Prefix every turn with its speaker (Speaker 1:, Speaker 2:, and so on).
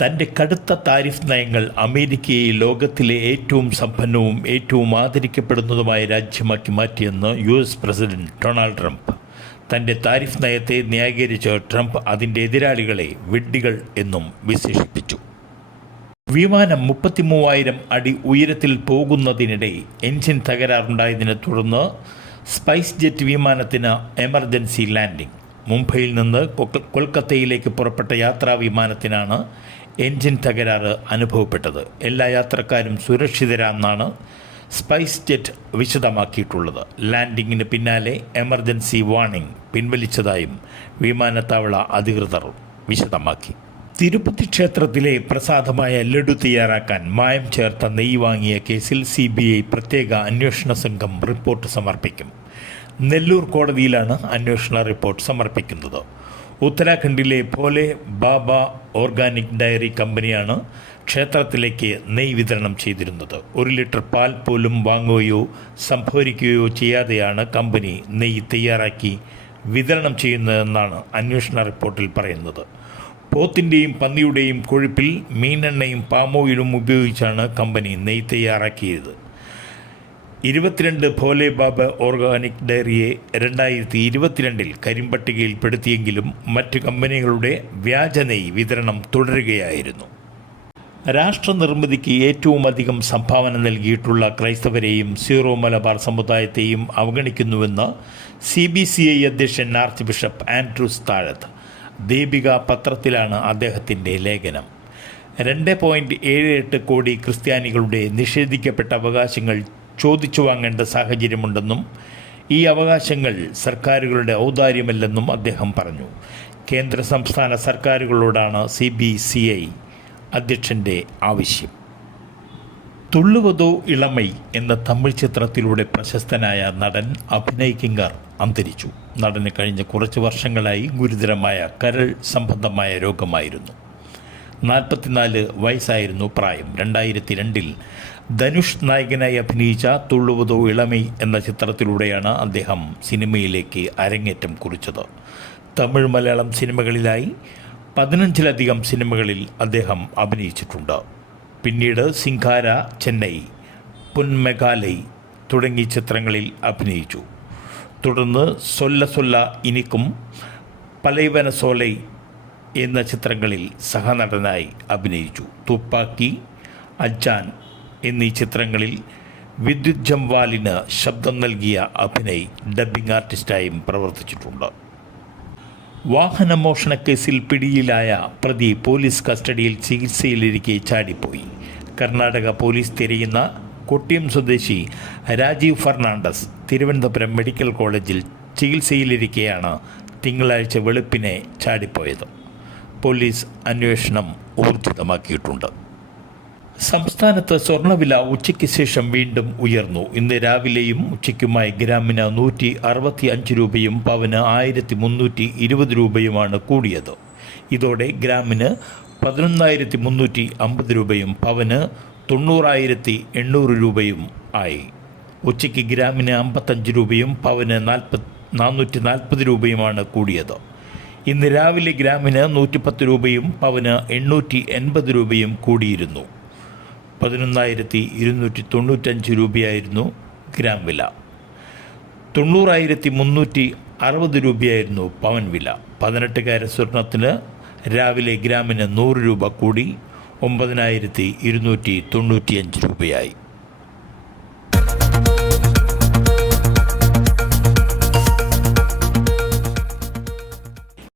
Speaker 1: തന്റെ കടുത്ത താരിഫ് നയങ്ങൾ അമേരിക്കയെ ലോകത്തിലെ ഏറ്റവും സമ്പന്നവും ഏറ്റവും ആദരിക്കപ്പെടുന്നതുമായ രാജ്യമാക്കി മാറ്റിയെന്ന് U S president Donald Trump. തന്റെ താരിഫ് നയത്തെ ന്യായീകരിച്ച ട്രംപ് അതിന്റെ എതിരാളികളെ വിഡ്ഢികൾ എന്നും വിശേഷിപ്പിച്ചു. വിമാനം മുപ്പത്തിമൂവായിരം അടി ഉയരത്തിൽ പോകുന്നതിനിടെ എഞ്ചിൻ തകരാറുണ്ടായതിനെ തുടർന്ന് സ്പൈസ് ജെറ്റ് വിമാനത്തിന് എമർജൻസി ലാൻഡിംഗ്. മുംബൈയിൽ നിന്ന് കൊൽക്കത്തയിലേക്ക് പുറപ്പെട്ട യാത്രാ വിമാനത്തിനാണ് എൻജിൻ തകരാറ് അനുഭവപ്പെട്ടത്. എല്ലാ യാത്രക്കാരും സുരക്ഷിതരാണെന്നാണ് സ്പൈസ് ജെറ്റ് വിശദമാക്കിയിട്ടുള്ളത്. ലാൻഡിങ്ങിന് പിന്നാലെ എമർജൻസി വാർണിംഗ് പിൻവലിച്ചതായും വിമാനത്താവള അധികൃതർ വിശദമാക്കി. തിരുപ്പതി ക്ഷേത്രത്തിലെ പ്രസാദമായ ലഡു തയ്യാറാക്കാൻ മായം ചേർത്ത നെയ്യ് വാങ്ങിയ കേസിൽ സി ബി ഐ പ്രത്യേക അന്വേഷണ സംഘം റിപ്പോർട്ട് സമർപ്പിക്കും. നെല്ലൂർ കോടതിയിലാണ് അന്വേഷണ റിപ്പോർട്ട് സമർപ്പിക്കുന്നത്. ഉത്തരാഖണ്ഡിലെ ഭോലെ ബാബ ഓർഗാനിക് ഡയറി കമ്പനിയാണ് ക്ഷേത്രത്തിലേക്ക് നെയ് വിതരണം ചെയ്തിരുന്നത്. ഒരു ലിറ്റർ പാൽ പോലും വാങ്ങുകയോ സംഭരിക്കുകയോ ചെയ്യാതെയാണ് കമ്പനി നെയ്യ് തയ്യാറാക്കി വിതരണം ചെയ്യുന്നതെന്നാണ് അന്വേഷണ റിപ്പോർട്ടിൽ പറയുന്നത്. പോത്തിന്റെയും പന്നിയുടെയും കൊഴുപ്പിൽ മീനെണ്ണയും പാമോയിലും ഉപയോഗിച്ചാണ് കമ്പനി നെയ്യ് തയ്യാറാക്കിയത്. ഇരുപത്തിരണ്ട് ഭോലെ ബാബ ഓർഗാനിക് ഡയറിയെ രണ്ടായിരത്തി ഇരുപത്തിരണ്ടിൽ കരിമ്പട്ടികയിൽപ്പെടുത്തിയെങ്കിലും മറ്റ് കമ്പനികളുടെ വ്യാജ നെയ്യ് വിതരണം തുടരുകയായിരുന്നു. രാഷ്ട്രനിർമ്മിതിക്ക് ഏറ്റവും അധികം സംഭാവന നൽകിയിട്ടുള്ള ക്രൈസ്തവരെയും സീറോ മലബാർ സമുദായത്തെയും അവഗണിക്കുന്നുവെന്ന് സി ബി സി ഐ അധ്യക്ഷൻ arch bishop Andrews Thazhath Deepika പത്രത്തിലാണ് അദ്ദേഹത്തിന്റെ ലേഖനം. രണ്ട് പോയിന്റ് ഏഴ് എട്ട് കോടി ക്രിസ്ത്യാനികളുടെ നിഷേധിക്കപ്പെട്ട അവകാശങ്ങൾ ചോദിച്ചു വാങ്ങേണ്ട സാഹചര്യമുണ്ടെന്നും ഈ അവകാശങ്ങൾ സർക്കാരുകളുടെ ഔദാര്യമല്ലെന്നും അദ്ദേഹം പറഞ്ഞു. കേന്ദ്ര സംസ്ഥാന സർക്കാരുകളോടാണ് സി ബി സി ഐ അധ്യക്ഷന്റെ ആവശ്യം. തുള്ളുവതോ ഇളമൈ എന്ന തമിഴ് ചിത്രത്തിലൂടെ പ്രശസ്തനായ നടൻ അഭിനയ് കിങ്കർ അന്തരിച്ചു. നടന് കഴിഞ്ഞ കുറച്ച് വർഷങ്ങളായി ഗുരുതരമായ കരൾ സംബന്ധമായ രോഗമായിരുന്നു. നാൽപ്പത്തിനാല് വയസ്സായിരുന്നു പ്രായം. രണ്ടായിരത്തി രണ്ടിൽ ധനുഷ് നായകനായി അഭിനയിച്ച തുള്ളുവതോ ഇളമൈ എന്ന ചിത്രത്തിലൂടെയാണ് അദ്ദേഹം സിനിമയിലേക്ക് അരങ്ങേറ്റം കുറിച്ചത്. തമിഴ് മലയാളം സിനിമകളിലായി പതിനഞ്ചിലധികം സിനിമകളിൽ അദ്ദേഹം അഭിനയിച്ചിട്ടുണ്ട്. പിന്നീട് സിംഗാര ചെന്നൈ പുൻമെഗാലൈ തുടങ്ങി ചിത്രങ്ങളിൽ അഭിനയിച്ചു. തുടർന്ന് സൊല്ല സൊല്ല ഇനിക്കും പലൈവന സോലൈ എന്ന ചിത്രങ്ങളിൽ സഹനടനായി അഭിനയിച്ചു. തുപ്പാക്കി അജാൻ എന്നീ ചിത്രങ്ങളിൽ വിദ്യുത് ജംവാലിന് ശബ്ദം നൽകിയ അഭിനയ് ഡബ്ബിംഗ് ആർട്ടിസ്റ്റായും പ്രവർത്തിച്ചിട്ടുണ്ട്. വാഹനമോഷണ കേസിൽ പിടിയിലായ പ്രതി പോലീസ് കസ്റ്റഡിയിൽ ചികിത്സയിലിരിക്കെ ചാടിപ്പോയി. കർണാടക പോലീസ് തിരയുന്ന കൊട്ടിയം സ്വദേശി രാജീവ് ഫെർണാണ്ടസ് തിരുവനന്തപുരം മെഡിക്കൽ കോളേജിൽ ചികിത്സയിലിരിക്കെയാണ് തിങ്കളാഴ്ച വെളുപ്പിനെ ചാടിപ്പോയത്. പോലീസ് അന്വേഷണം ഊർജിതമാക്കിയിട്ടുണ്ട്. സംസ്ഥാനത്ത് സ്വർണവില ഉച്ചയ്ക്ക് ശേഷം വീണ്ടും ഉയർന്നു. ഇന്ന് രാവിലെയും ഉച്ചയ്ക്കുമായി ഗ്രാമിന് നൂറ്റി അറുപത്തി അഞ്ച് രൂപയും പവന് ആയിരത്തി മുന്നൂറ്റി ഇരുപത് രൂപയുമാണ് കൂടിയത്. ഇതോടെ ഗ്രാമിന് പതിനൊന്നായിരത്തി മുന്നൂറ്റി അമ്പത് രൂപയും പവന് തൊണ്ണൂറായിരത്തി എണ്ണൂറ് രൂപയും ആയി. ഉച്ചയ്ക്ക് ഗ്രാമിന് അമ്പത്തഞ്ച് രൂപയും പവന് നാൽപ്പത് നാനൂറ്റി നാൽപ്പത് രൂപയുമാണ് കൂടിയത്. ഇന്ന് രാവിലെ ഗ്രാമിന് നൂറ്റിപ്പത്ത് രൂപയും പവന് എണ്ണൂറ്റി എൺപത് രൂപയും കൂടിയിരുന്നു. പതിനൊന്നായിരത്തി ഇരുന്നൂറ്റി തൊണ്ണൂറ്റഞ്ച് രൂപയായിരുന്നു ഗ്രാം വില. തൊണ്ണൂറായിരത്തി മുന്നൂറ്റി അറുപത് രൂപയായിരുന്നു പവൻ വില. പതിനെട്ട് കാര സ്വർണത്തിന് രാവിലെ ഗ്രാമിന് നൂറ് രൂപ കൂടി ഒമ്പതിനായിരത്തി ഇരുന്നൂറ്റി തൊണ്ണൂറ്റിയഞ്ച് രൂപയായി.